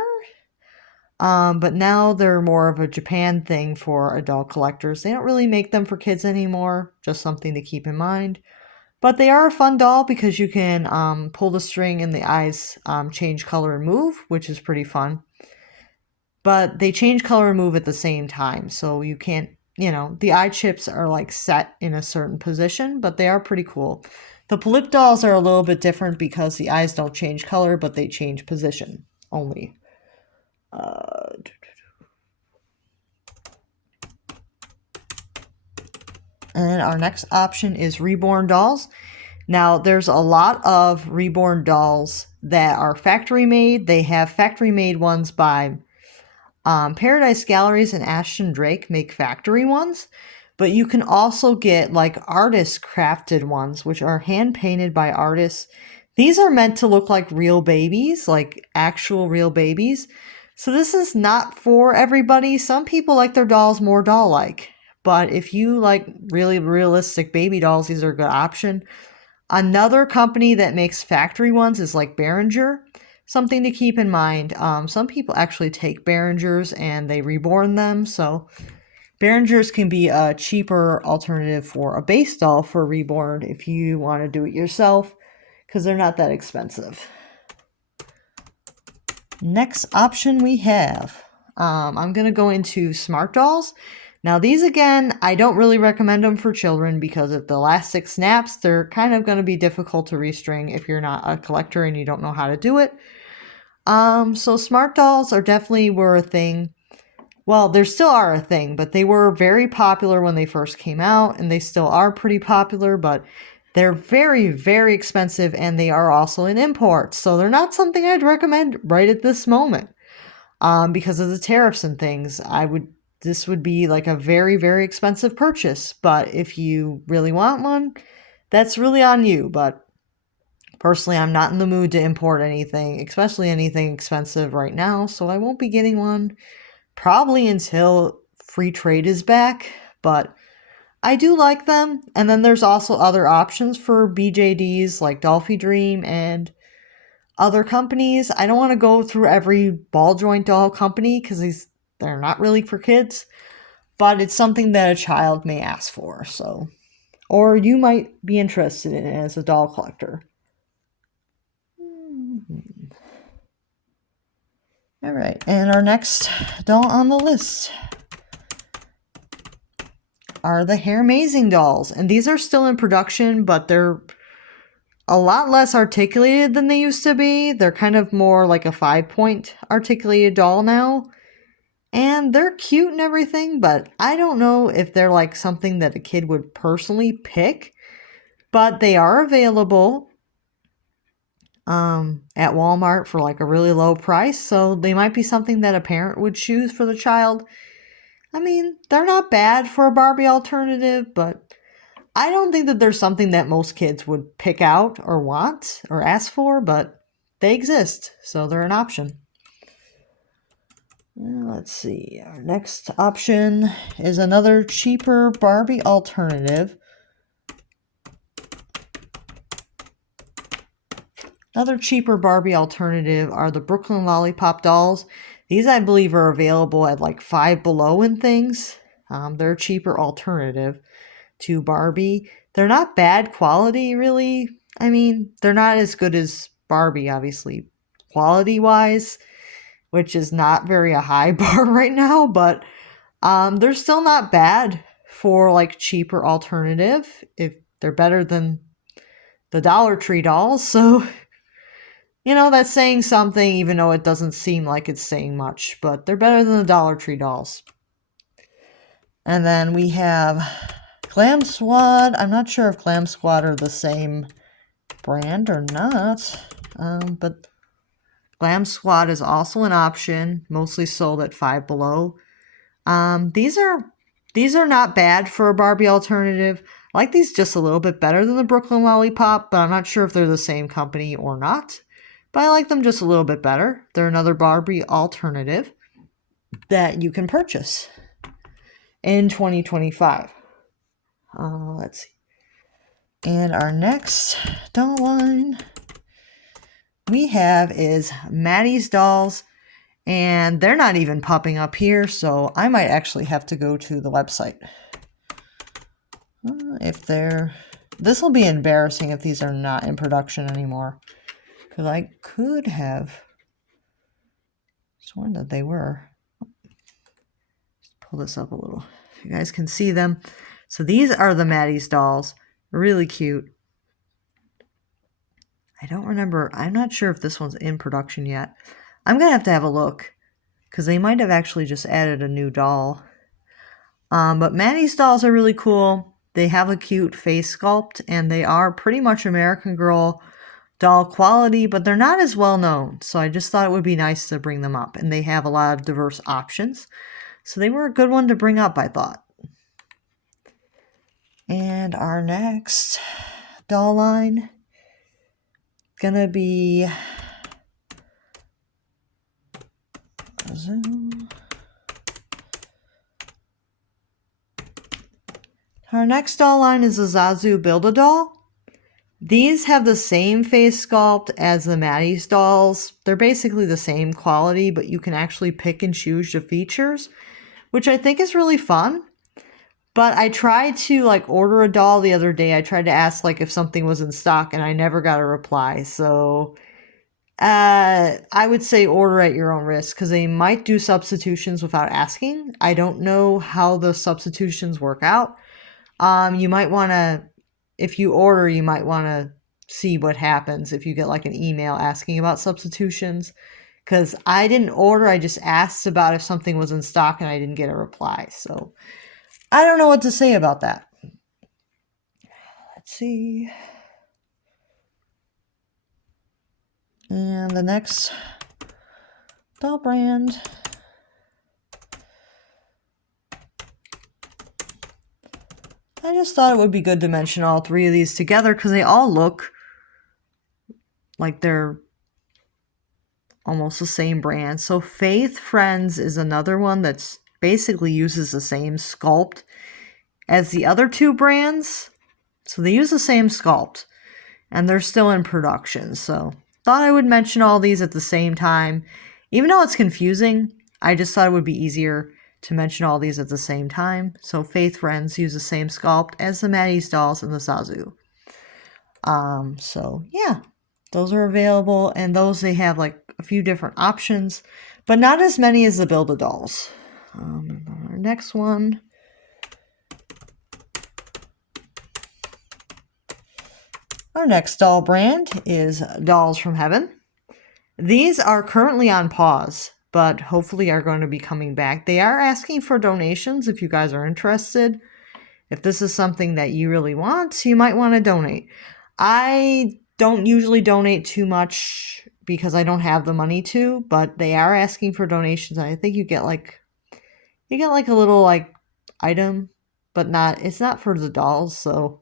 But now they're more of a Japan thing for adult collectors. They don't really make them for kids anymore, just something to keep in mind. But they are a fun doll because you can pull the string and the eyes change color and move, which is pretty fun. But they change color and move at the same time, so you can't, the eye chips are like set in a certain position, but they are pretty cool. The Polip dolls are a little bit different because the eyes don't change color, but they change position only. And our next option is Reborn dolls. Now, there's a lot of Reborn dolls that are factory made. They have factory made ones by Paradise Galleries and Ashton Drake make factory ones. But you can also get like artist crafted ones, which are hand painted by artists. These are meant to look like real babies, like actual real babies. So this is not for everybody. Some people like their dolls more doll-like. But if you like really realistic baby dolls, these are a good option. Another company that makes factory ones is like Behringer. Something to keep in mind. Some people actually take Behringers and they reborn them. So Behringers can be a cheaper alternative for a base doll for reborn if you want to do it yourself, because they're not that expensive. Next option we have, I'm going to go into Smart Dolls. Now these again, I don't really recommend them for children because if the elastic snaps, they're kind of going to be difficult to restring if you're not a collector and you don't know how to do it. So Smart Dolls are definitely were a thing. Well, they still are a thing, but they were very popular when they first came out, and they still are pretty popular, but they're very, very expensive, and they are also an import, so they're not something I'd recommend right at this moment. Because of the tariffs and things, this would be like a very, very expensive purchase, but if you really want one, that's really on you, but personally, I'm not in the mood to import anything, especially anything expensive right now, so I won't be getting one probably until free trade is back, but I do like them. And then there's also other options for BJDs like Dolphy Dream and other companies. I don't want to go through every ball joint doll company because they're not really for kids, but it's something that a child may ask for, so, or you might be interested in it as a doll collector. All right, and our next doll on the list are the Hairmazing dolls. And these are still in production, but they're a lot less articulated than they used to be. They're kind of more like a 5-point articulated doll now. And they're cute and everything, but I don't know if they're like something that a kid would personally pick. But they are available at Walmart for like a really low price, so they might be something that a parent would choose for the child. I mean, they're not bad for a Barbie alternative, but I don't think that there's something that most kids would pick out or want or ask for, but they exist, so they're an option. Let's see, our next option is another cheaper Barbie alternative. Another cheaper Barbie alternative are the Brooklyn Lollipop dolls. These, I believe, are available at like Five Below and things. They're a cheaper alternative to Barbie. They're not bad quality, really. I mean, they're not as good as Barbie, obviously, quality-wise, which is not very a high bar right now, but they're still not bad for like cheaper alternative. If they're better than the Dollar Tree dolls, so that's saying something, even though it doesn't seem like it's saying much, but they're better than the Dollar Tree dolls. And then we have Glam Squad. I'm not sure if Glam Squad are the same brand or not, but Glam Squad is also an option, mostly sold at Five Below. These are not bad for a Barbie alternative. I like these just a little bit better than the Brooklyn Lollipop, but I'm not sure if they're the same company or not. But I like them just a little bit better. They're another Barbie alternative that you can purchase in 2025. Let's see. And our next doll line we have is Maddie's Dolls. And they're not even popping up here, so I might actually have to go to the website. This will be embarrassing if these are not in production anymore. Because I could have sworn that they were. Just pull this up a little. You guys can see them. So these are the Maddie's dolls. Really cute. I don't remember. I'm not sure if this one's in production yet. I'm going to have a look. Because they might have actually just added a new doll. But Maddie's dolls are really cool. They have a cute face sculpt. And they are pretty much American Girl doll quality, but they're not as well known. So I just thought it would be nice to bring them up. And they have a lot of diverse options. So they were a good one to bring up, I thought. And our next doll line gonna be Our next doll line is the Zazu Build-A-Doll. These have the same face sculpt as the Maddie's dolls. They're basically the same quality, but you can actually pick and choose the features, which I think is really fun. But I tried to order a doll the other day. I tried to ask if something was in stock, and I never got a reply. So I would say order at your own risk, because they might do substitutions without asking. I don't know how the substitutions work out. You might want to, if you order, you might want to see what happens if you get an email asking about substitutions. Because I didn't order, I just asked about if something was in stock and I didn't get a reply. So I don't know what to say about that. Let's see. And the next doll brand. I just thought it would be good to mention all three of these together because they all look like they're almost the same brand. So Faith Friends is another one that's basically uses the same sculpt as the other two brands. So they use the same sculpt and they're still in production. So thought I would mention all these at the same time. Even though it's confusing, I just thought it would be easier to mention all these at the same time. So Faith Friends use the same sculpt as the Maddie's dolls and the Zazu. So yeah, those are available, and those they have a few different options, but not as many as the Build-A-Dolls. Our next one. Our next doll brand is Dolls from Heaven. These are currently on pause, but hopefully are going to be coming back. They are asking for donations if you guys are interested. If this is something that you really want, you might want to donate. I don't usually donate too much because I don't have the money to, but they are asking for donations. I think you get a little item, but it's not for the dolls, so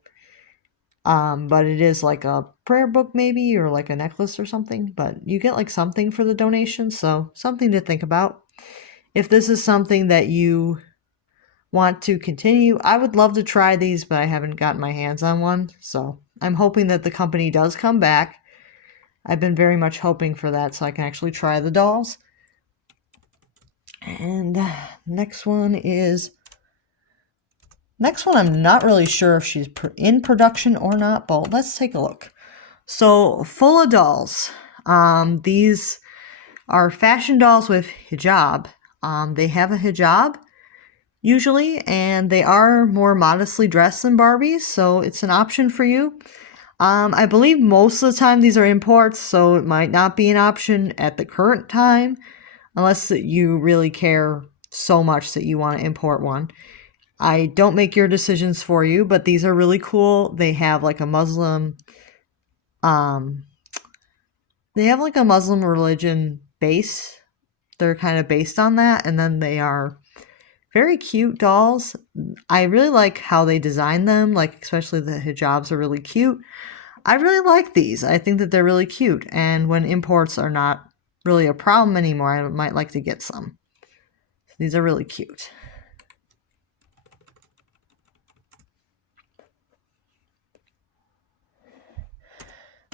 but it is a prayer book maybe, or a necklace or something, but you get something for the donation, so something to think about. If this is something that you want to continue, I would love to try these, but I haven't gotten my hands on one, so I'm hoping that the company does come back. I've been very much hoping for that so I can actually try the dolls. And next one I'm not really sure if she's in production or not, but let's take a look. So Full of Dolls. These are fashion dolls with hijab. They have a hijab usually, and they are more modestly dressed than Barbies, so it's an option for you. I believe most of the time these are imports, so it might not be an option at the current time, unless you really care so much that you want to import one. I don't make your decisions for you, but these are really cool. They have like a Muslim, they have like a Muslim religion base. They're kind of based on that, and then they are very cute dolls. I really like how they design them, like especially the hijabs are really cute. I really like these. I think that they're really cute, and when imports are not really a problem anymore, I might like to get some. These are really cute.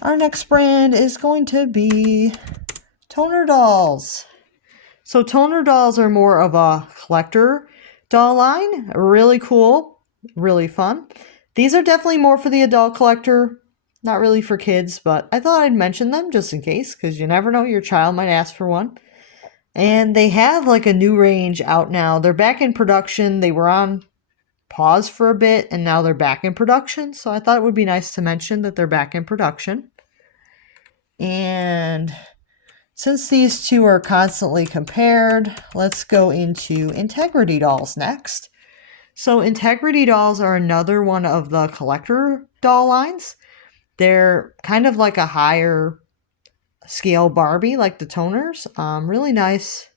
Our next brand is going to be Toner Dolls. So Toner Dolls are more of a collector doll line. Really cool, really fun. These are definitely more for the adult collector, not really for kids, but I thought I'd mention them just in case, because you never know, your child might ask for one. And they have like a new range out now. They're back in production. They were on pause for a bit, and now they're back in production. So I thought it would be nice to mention that they're back in production. And since these two are constantly compared, let's go into Integrity Dolls next. So Integrity Dolls are another one of the collector doll lines. They're kind of like a higher scale Barbie, like the Toners. Really nice.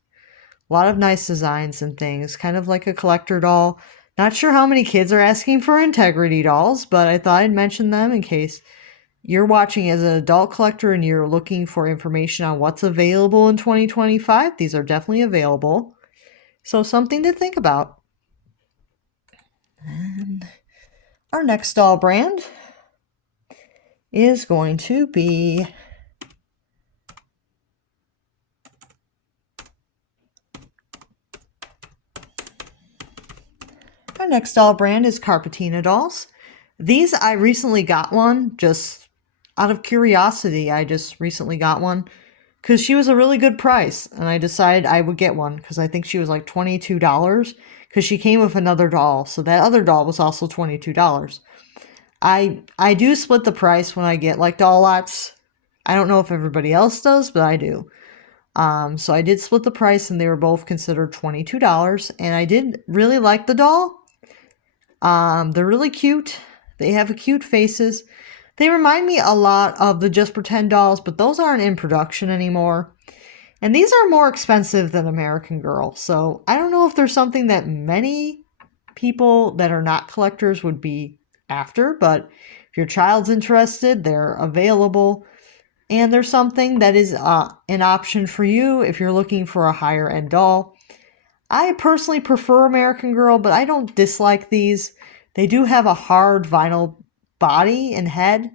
A lot of nice designs and things. Kind of like a collector doll. Not sure how many kids are asking for Integrity Dolls, but I thought I'd mention them in case you're watching as an adult collector and you're looking for information on what's available in 2025. These are definitely available. So something to think about. And our next doll brand is going to be Carpetina Dolls. These, I recently got one just out of curiosity. I just recently got one because she was a really good price, and I decided I would get one because I think she was like $22 because she came with another doll. So that other doll was also $22. I do split the price when I get like doll lots. I don't know if everybody else does, but I do. So I did split the price, and they were both considered $22, and I did really like the doll. They're really cute. They have cute faces. They remind me a lot of the Just Pretend dolls, but those aren't in production anymore. And these are more expensive than American Girl, so I don't know if there's something that many people that are not collectors would be after, but if your child's interested, they're available. And there's something that is an option for you if you're looking for a higher end doll. I personally prefer American Girl, but I don't dislike these. They do have a hard vinyl body and head,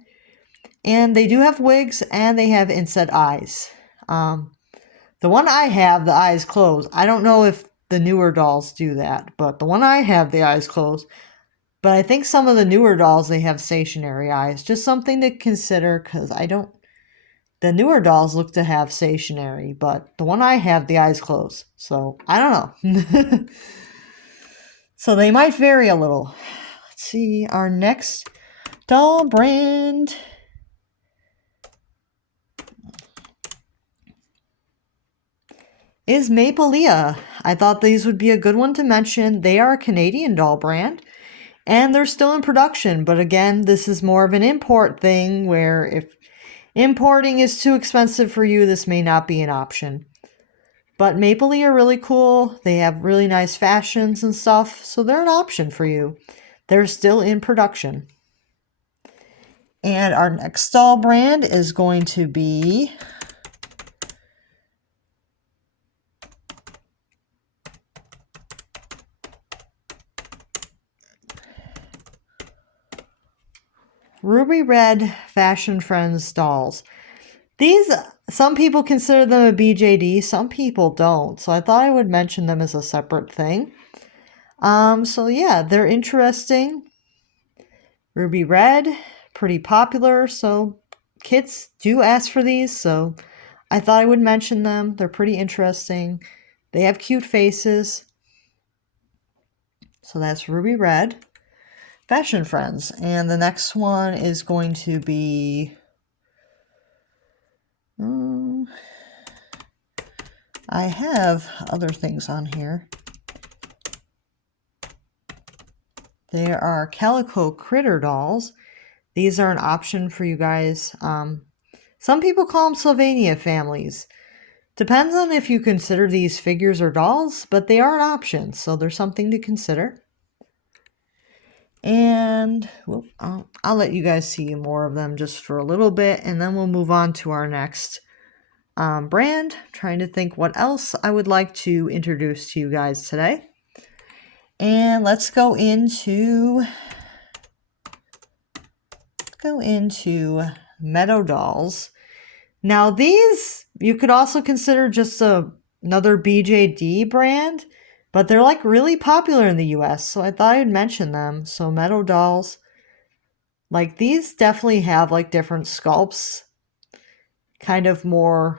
and they do have wigs, and they have inset eyes. The one I have, the eyes closed. I don't know if the newer dolls do that, but the one I have, the eyes closed. But I think some of the newer dolls, they have stationary eyes. Just something to consider, because the newer dolls look to have stationary, but the one I have, the eyes closed. So, I don't know. So they might vary a little. Let's see, our next doll brand is Mapelia. I thought these would be a good one to mention. They are a Canadian doll brand, and they're still in production. But again, this is more of an import thing where if importing is too expensive for you, this may not be an option. But Mapelia are really cool. They have really nice fashions and stuff, so they're an option for you. They're still in production. And our next doll brand is going to be Ruby Red Fashion Friends dolls. These, some people consider them a BJD, some people don't. So I thought I would mention them as a separate thing. So yeah, they're interesting. Ruby Red, pretty popular, so kids do ask for these, so I thought I would mention them. They're pretty interesting. They have cute faces. So that's Ruby Red Fashion Friends. And the next one is going to be I have other things on here. There are Calico Critter dolls. These are an option for you guys. Some people call them Sylvania families. Depends on if you consider these figures or dolls, but they are an option, so there's something to consider. And I'll let you guys see more of them just for a little bit, and then we'll move on to our next brand. Trying to think what else I would like to introduce to you guys today. And let's go into Meadow dolls. Now these you could also consider just another BJD brand, but they're like really popular in the US, so I thought I'd mention them. So Meadow dolls, like these definitely have like different sculpts, kind of more,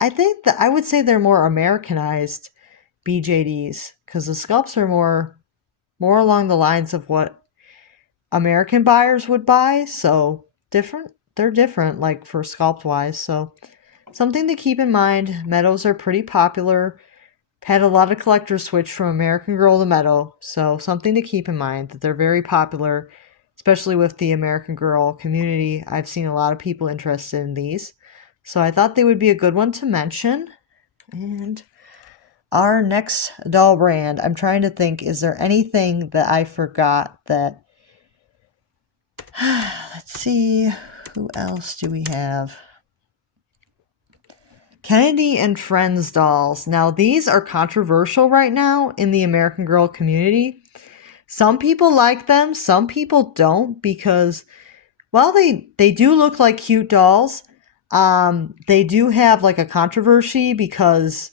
I think that I would say they're more Americanized BJDs because the sculpts are more along the lines of what American buyers would buy, so they're different like for sculpt wise, so something to keep in mind. Meadows are pretty popular. Had a lot of collectors switch from American Girl to Meadow, so something to keep in mind that they're very popular, especially with the American Girl community. I've seen a lot of people interested in these, so I thought they would be a good one to mention. And our next doll brand, I'm trying to think, is there anything that I forgot that... Let's see, who else do we have? Kennedy and Friends dolls. Now, these are controversial right now in the American Girl community. Some people like them, some people don't, because while they do look like cute dolls, they do have like a controversy because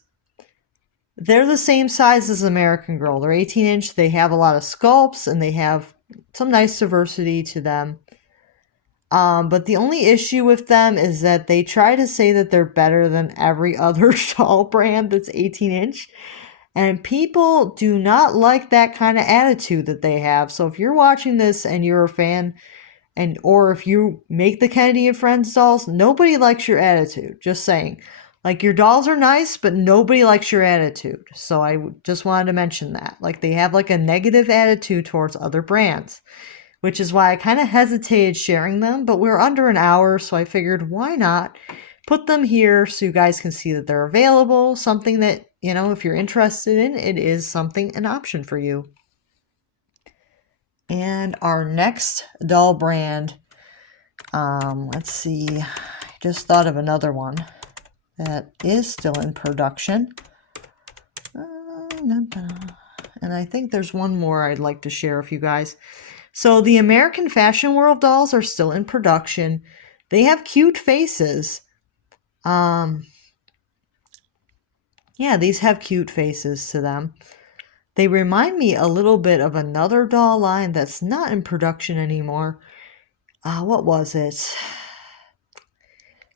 they're the same size as American Girl. They're 18-inch, they have a lot of sculpts, and they have some nice diversity to them. But the only issue with them is that they try to say that they're better than every other doll brand that's 18-inch. And people do not like that kind of attitude that they have. So if you're watching this and you're a fan, or if you make the Kennedy and Friends dolls, nobody likes your attitude. Just saying. Like, your dolls are nice, but nobody likes your attitude. So I just wanted to mention that. Like, they have like a negative attitude towards other brands, which is why I kind of hesitated sharing them, but we're under an hour, so I figured why not put them here so you guys can see that they're available, something that, you know, if you're interested in, it is something, an option for you. And our next doll brand, let's see, I just thought of another one that is still in production. And I think there's one more I'd like to share with you guys. So the American Fashion World dolls are still in production. They have cute faces. Yeah, these have cute faces to them. They remind me a little bit of another doll line that's not in production anymore. What was it?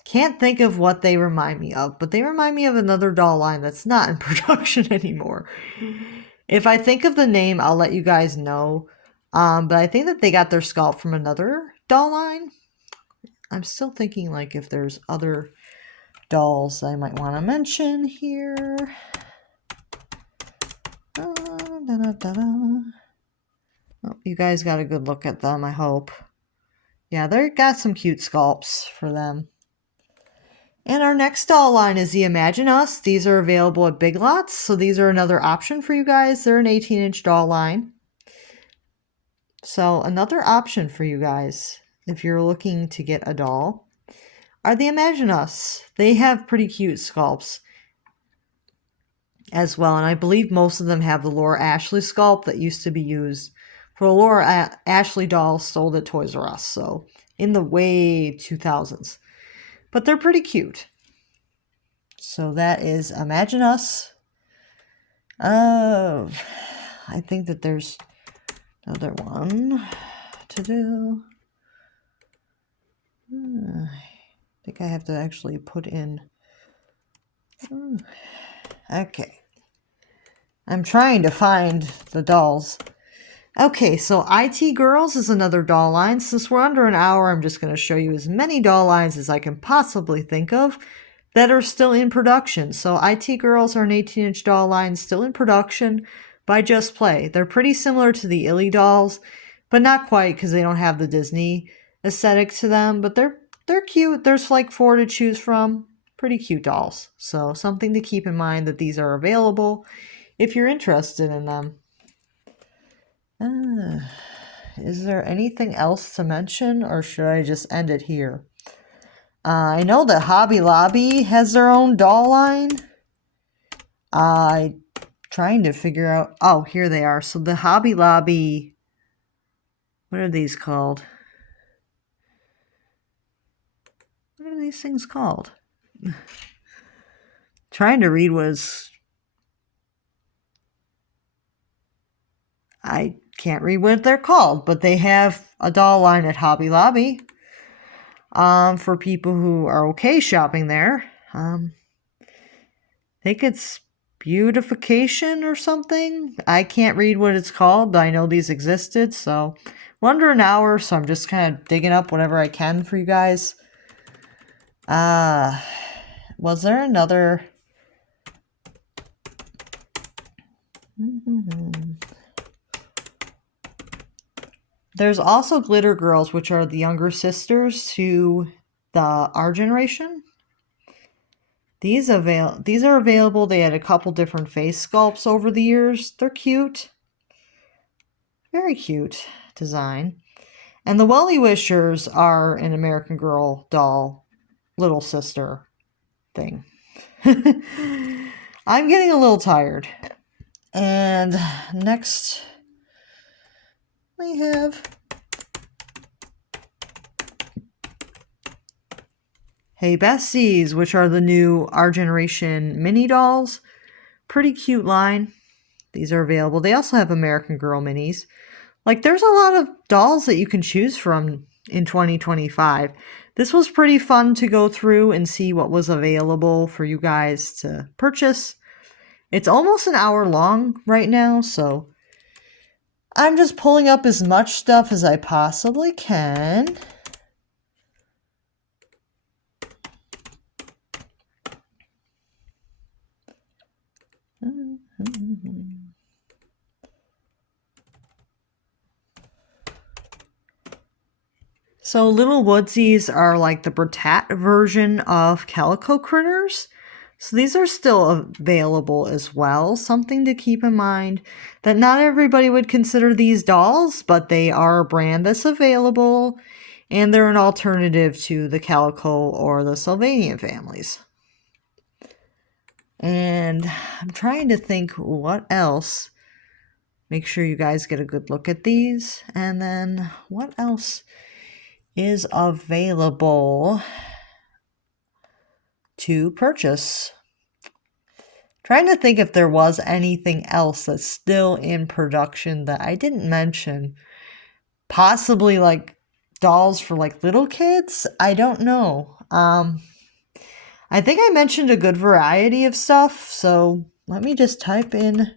Can't think of what they remind me of, but they remind me of another doll line that's not in production anymore. If I think of the name, I'll let you guys know. But I think that they got their sculpt from another doll line. I'm still thinking like if there's other dolls I might want to mention here. Oh, you guys got a good look at them, I hope. Yeah, they got some cute sculpts for them. And our next doll line is the Imagine Us. These are available at Big Lots, so these are another option for you guys. They're an 18-inch doll line. So another option for you guys, if you're looking to get a doll, are the Imagine Us. They have pretty cute sculpts as well, and I believe most of them have the Laura Ashley sculpt that used to be used for the Laura Ashley doll sold at Toys R Us, so in the way 2000s. But they're pretty cute. So that is Imagine Us. I think that there's another one to do. I think I have to actually put in... Okay. I'm trying to find the dolls. Okay, so IT Girls is another doll line. Since we're under an hour, I'm just going to show you as many doll lines as I can possibly think of that are still in production. So IT Girls are an 18-inch doll line still in production. by Just Play. They're pretty similar to the Illy dolls, but not quite because they don't have the Disney aesthetic to them, but they're cute. There's like 4 to choose from. Pretty cute dolls. So something to keep in mind that these are available if you're interested in them. Is there anything else to mention, or should I just end it here? I know that Hobby Lobby has their own doll line. I'm trying to figure out... Oh, here they are. So the Hobby Lobby... What are these called? What are these things called? Trying to read was... I can't read what they're called, but they have a doll line at Hobby Lobby. For people who are okay shopping there. I think it's Beautification or something. I can't read what it's called, but I know these existed, so we're under an hour, so I'm just kind of digging up whatever I can for you guys. Was there another... There's also Glitter Girls, which are the younger sisters to our generation. These are available. They had a couple different face sculpts over the years. They're cute. Very cute design. And the Welly Wishers are an American Girl doll little sister thing. I'm getting a little tired. And next we have Hey Besties, which are the new Our Generation mini dolls. Pretty cute line. These are available. They also have American Girl minis. Like, there's a lot of dolls that you can choose from in 2025. This was pretty fun to go through and see what was available for you guys to purchase. It's almost an hour long right now, so I'm just pulling up as much stuff as I possibly can. So Little Woodsies are like the Brattat version of Calico Critters. So these are still available as well. Something to keep in mind that not everybody would consider these dolls, but they are a brand that's available, and they're an alternative to the Calico or the Sylvanian families. And I'm trying to think what else. Make sure you guys get a good look at these. And then what else is available to purchase? Trying to think if there was anything else that's still in production that I didn't mention. Possibly like dolls for like little kids? I don't know. I think I mentioned a good variety of stuff, so let me just type in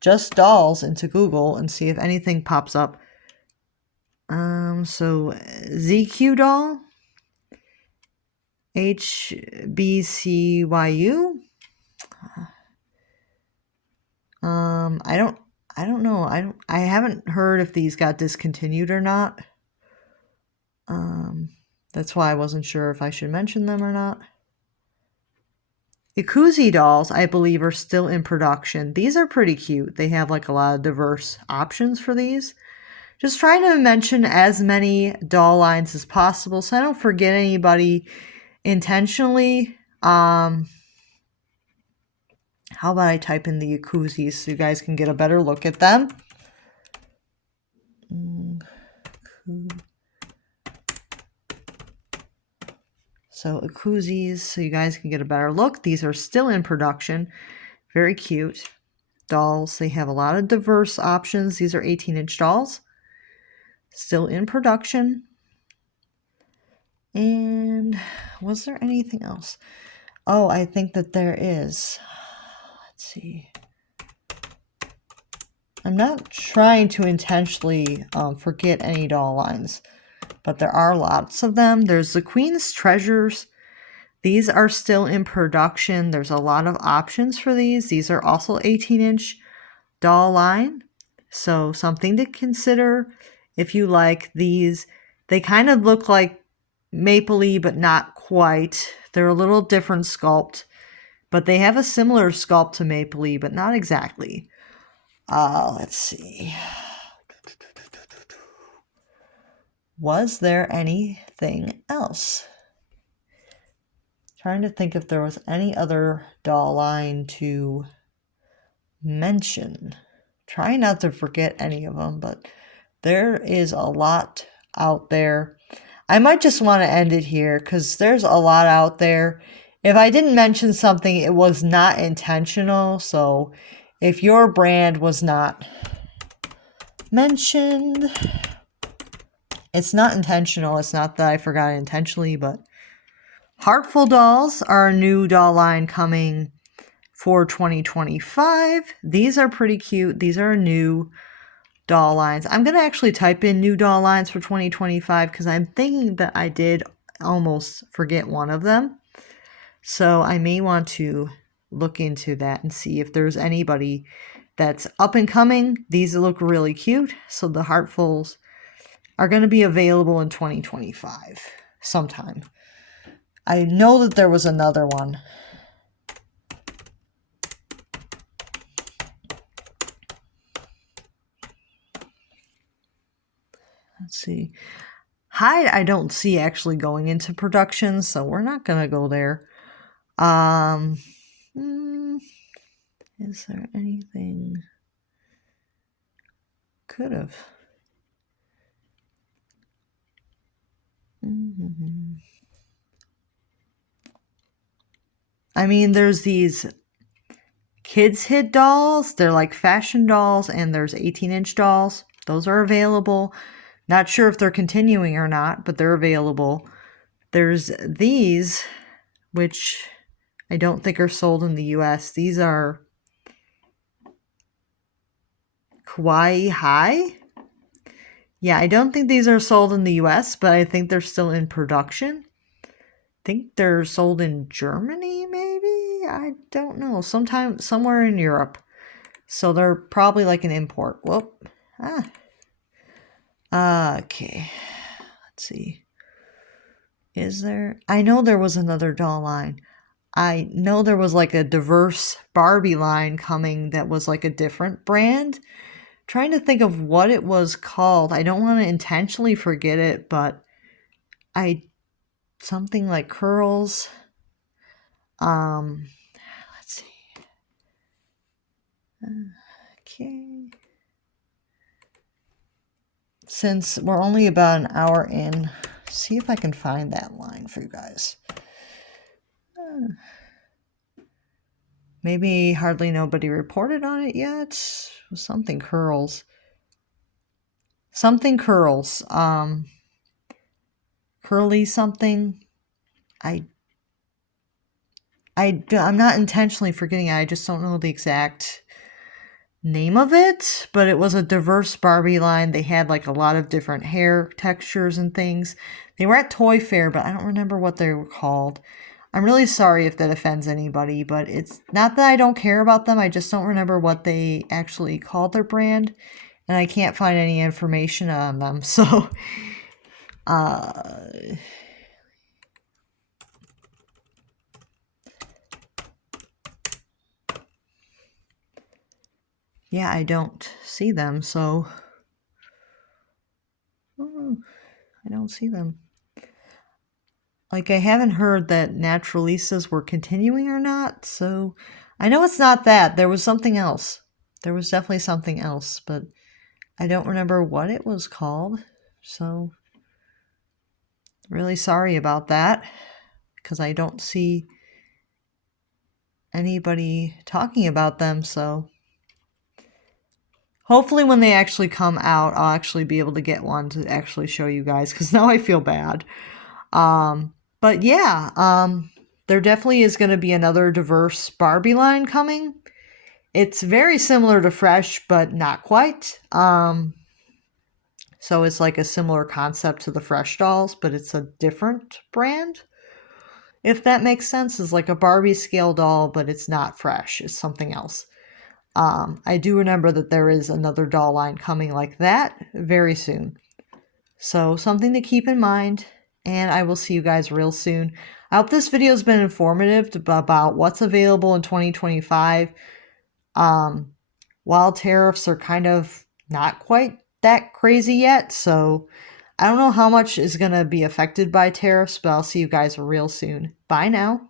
just dolls into Google and see if anything pops up. So ZQ doll, HBCYU. I don't know. I haven't heard if these got discontinued or not. That's why I wasn't sure if I should mention them or not. Ikuzi dolls, I believe, are still in production. These are pretty cute. They have like a lot of diverse options for these. Just trying to mention as many doll lines as possible so I don't forget anybody intentionally. How about I type in the Ikuzis so you guys can get a better look at them. So Ikuzis, so you guys can get a better look. These are still in production. Very cute dolls. They have a lot of diverse options. These are 18-inch dolls. Still in production. And was there anything else? Oh, I think that there is. Let's see. I'm not trying to intentionally forget any doll lines, but there are lots of them. There's the Queen's Treasures. These are still in production. There's a lot of options for these. These are also 18-inch doll line. So something to consider if you like these. They kind of look like Mapley, but not quite. They're a little different sculpt, but they have a similar sculpt to Mapley, but not exactly. Let's see. Was there anything else? Trying to think if there was any other doll line to mention. Trying not to forget any of them, but there is a lot out there. I might just want to end it here because there's a lot out there. If I didn't mention something, it was not intentional. So if your brand was not mentioned, it's not intentional. It's not that I forgot it intentionally, but Heartful Dolls are a new doll line coming for 2025. These are pretty cute. These are new doll lines. I'm going to actually type in new doll lines for 2025 because I'm thinking that I did almost forget one of them. So I may want to look into that and see if there's anybody that's up and coming. These look really cute. So the Heartfuls are going to be available in 2025 sometime. I know that there was another one. Let's see. Hyde, I don't see actually going into production, so we're not going to go there. Is there anything? Could have. I mean, there's these kids hit dolls. They're like fashion dolls, and there's 18-inch dolls. Those are available. Not sure if they're continuing or not, but they're available. There's these, which I don't think are sold in the US. These are Kawaii High. Yeah, I don't think these are sold in the US, but I think they're still in production. I think they're sold in Germany, maybe? I don't know. Somewhere in Europe. So they're probably like an import. Whoop. Okay. Let's see. Is there? I know there was another doll line. I know there was like a diverse Barbie line coming that was like a different brand. Trying to think of what it was called. I don't want to intentionally forget it, but something like curls. Let's see. Okay. Since we're only about an hour in, see if I can find that line for you guys. Maybe hardly nobody reported on it yet. Something curls. Something curls. Curly something. I'm not intentionally forgetting it. I just don't know the exact name of it, but it was a diverse Barbie line. They had like a lot of different hair textures and things. They were at Toy Fair, but I don't remember what they were called. I'm really sorry if that offends anybody, but it's not that I don't care about them. I just don't remember what they actually called their brand, and I can't find any information on them. So, yeah, I don't see them, so I don't see them. Like, I haven't heard that Naturalistas were continuing or not, so I know it's not that. There was something else. There was definitely something else, but I don't remember what it was called, so really sorry about that, because I don't see anybody talking about them, so hopefully when they actually come out, I'll actually be able to get one to actually show you guys, because now I feel bad. But yeah, there definitely is going to be another diverse Barbie line coming. It's very similar to Fresh, but not quite. So it's like a similar concept to the Fresh dolls, but it's a different brand. If that makes sense, it's like a Barbie scale doll, but it's not Fresh. It's something else. I do remember that there is another doll line coming like that very soon. So something to keep in mind, and I will see you guys real soon. I hope this video has been informative about what's available in 2025. While tariffs are kind of not quite that crazy yet, so I don't know how much is going to be affected by tariffs, but I'll see you guys real soon. Bye now.